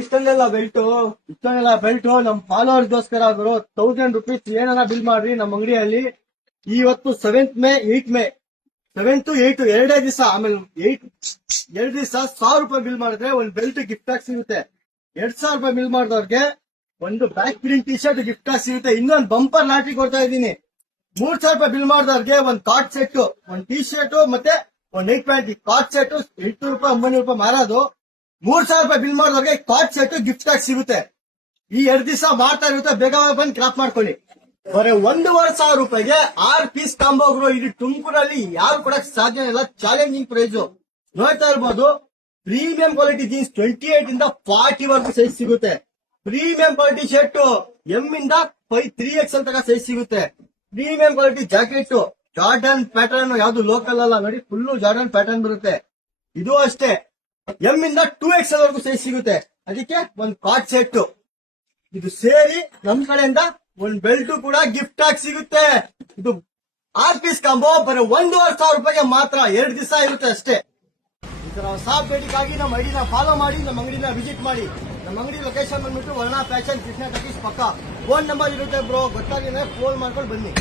ಇಷ್ಟೊಂದೆಲ್ಲ ಬೆಲ್ಟ್ ನಮ್ ಫಾಲೋವರ್ಸ್ಗೋಸ್ಕರ ಗುರು 1000 ರೂಪೀಸ್ ಏನಾರ ಬಿಲ್ ಮಾಡ್ರಿ ನಮ್ಮ ಅಂಗಡಿಯಲ್ಲಿ. ಇವತ್ತು 7th May 8th May 7th 8th ಎರಡೇ ದಿವಸ, ಆಮೇಲೆ 2 ದಿವಸ 1000 ರೂಪಾಯಿ ಬಿಲ್ ಮಾಡಿದ್ರೆ ಒಂದು ಬೆಲ್ಟ್ ಗಿಫ್ಟ್ ಆಗಿ ಸಿಗುತ್ತೆ. 2000 ರೂಪಾಯಿ ಬಿಲ್ ಮಾಡಿದವ್ರಿಗೆ ಒಂದು back print T shirt gift ಆಗಿ ಸಿಗುತ್ತೆ. ಇನ್ನೊಂದು ಬಂಪರ್ ಲಾಟ್ರಿ ಕೊಡ್ತಾ ಇದ್ದೀನಿ. 3000 ರೂಪಾಯಿ ಬಿಲ್ ಮಾಡಿದವ್ರಿಗೆ ಒಂದು ಕಾರ್ಡ್ ಸೆಟ್, ಒಂದು ಟಿ ಶರ್ಟ್ ಮತ್ತೆ ಒಂದು ನೈಟ್ ಪ್ಯಾಂಟ್. ಕಾರ್ಡ್ ಸೆಟ್ 800 ರೂಪಾಯಿ 900 ರೂಪಾಯಿ ಮಾರೋದು, 3000 ರೂಪಾಯಿ ಬಿಲ್ ಮಾಡಿದವ್ರಿಗೆ ಕಾರ್ಡ್ ಸೆಟ್ ಗಿಫ್ಟ್ ಆಗಿ ಸಿಗುತ್ತೆ. ಈ 2 ದಿವಸ ಮಾಡ್ತಾ ಇರುತ್ತೆ, ಬೇಗ ಬಂದು ಕ್ರಾಪ್ ಮಾಡ್ಕೊಳ್ಳಿ. ಬರೀ 1500 ರೂಪಾಯಿಗೆ 6 ಪೀಸ್ ಕಾಂಬೋ ಗುರು. ಇದು ತುಮಕೂರಲ್ಲಿ ಯಾರು ಕೊಡಕ್ ಸಾಧ್ಯ ಇಲ್ಲ. ಚಾಲೆಂಜಿಂಗ್ ಪ್ರೈಸ್ ನೋಡ್ತಾ ಇರ್ಬೋದು. ಪ್ರೀಮಿಯಂ ಕ್ವಾಲಿಟಿ ಜೀನ್ಸ್ 28 ಇಂದ 40 ವರೆಗೂ ಸೈಜ್ ಸಿಗುತ್ತೆ. ಪ್ರೀಮಿಯಂ ಕ್ವಾಲಿಟಿ ಶರ್ಟ್ ಎಂ ಇಂದ 3XL ತನಕ ಸೈಜ್ ಸಿಗುತ್ತೆ. Premium quality jacket Jordan pattern, ಯಾವ್ದು ಲೋಕಲ್ ಅಲ್ಲ ನೋಡಿ, ಫುಲ್ ಜಾರ್ಡನ್ ಪ್ಯಾಟರ್ನ್ ಬರುತ್ತೆ. ಇದು ಅಷ್ಟೇ ಎಂ ಇಂದ 2XL ವರೆಗೂ ಸೈಜ್ ಸಿಗುತ್ತೆ. ಅದಕ್ಕೆ ಒಂದು ಕಾರ್ಡ್ ಸೆಟ್ ಇದು ಸೇರಿ ನಮ್ ಕಡೆಯಿಂದ ಒಂದು ಬೆಲ್ಟ್ ಕೂಡ ಗಿಫ್ಟ್ ಆಗಿ ಸಿಗುತ್ತೆ. ಇದು 6 ಪೀಸ್ ಕಾಂಬೋ ಬರೀ 1500 ರೂಪಾಯಿಗೆ ಮಾತ್ರ. 2 ದಿವಸ ಇರುತ್ತೆ ಅಷ್ಟೇ. ಇದರ ಹೊಸ ಭೇಟಿಗಾಗಿ ನಮ್ಮ ಐಡಿನ ಫಾಲೋ ಮಾಡಿ, ನಮ್ಮ ಅಂಗಡಿನ ವಿಸಿಟ್ ಮಾಡಿ. ನಮ್ಮ ಅಂಗಡಿ ಲೊಕೇಶನ್ ಬಂದ್ಬಿಟ್ಟು ವರ್ಣ ಫ್ಯಾಷನ್ ಕೃಷ್ಣ ಟಕೀಸ್ ಪಕ್ಕ. ಫೋನ್ ನಂಬರ್ ಇರುತ್ತೆ ಬ್ರೋ, ಗೊತ್ತಾಗಿದ್ರೆ ಫೋನ್ ಮಾಡ್ಕೊಂಡು ಬನ್ನಿ.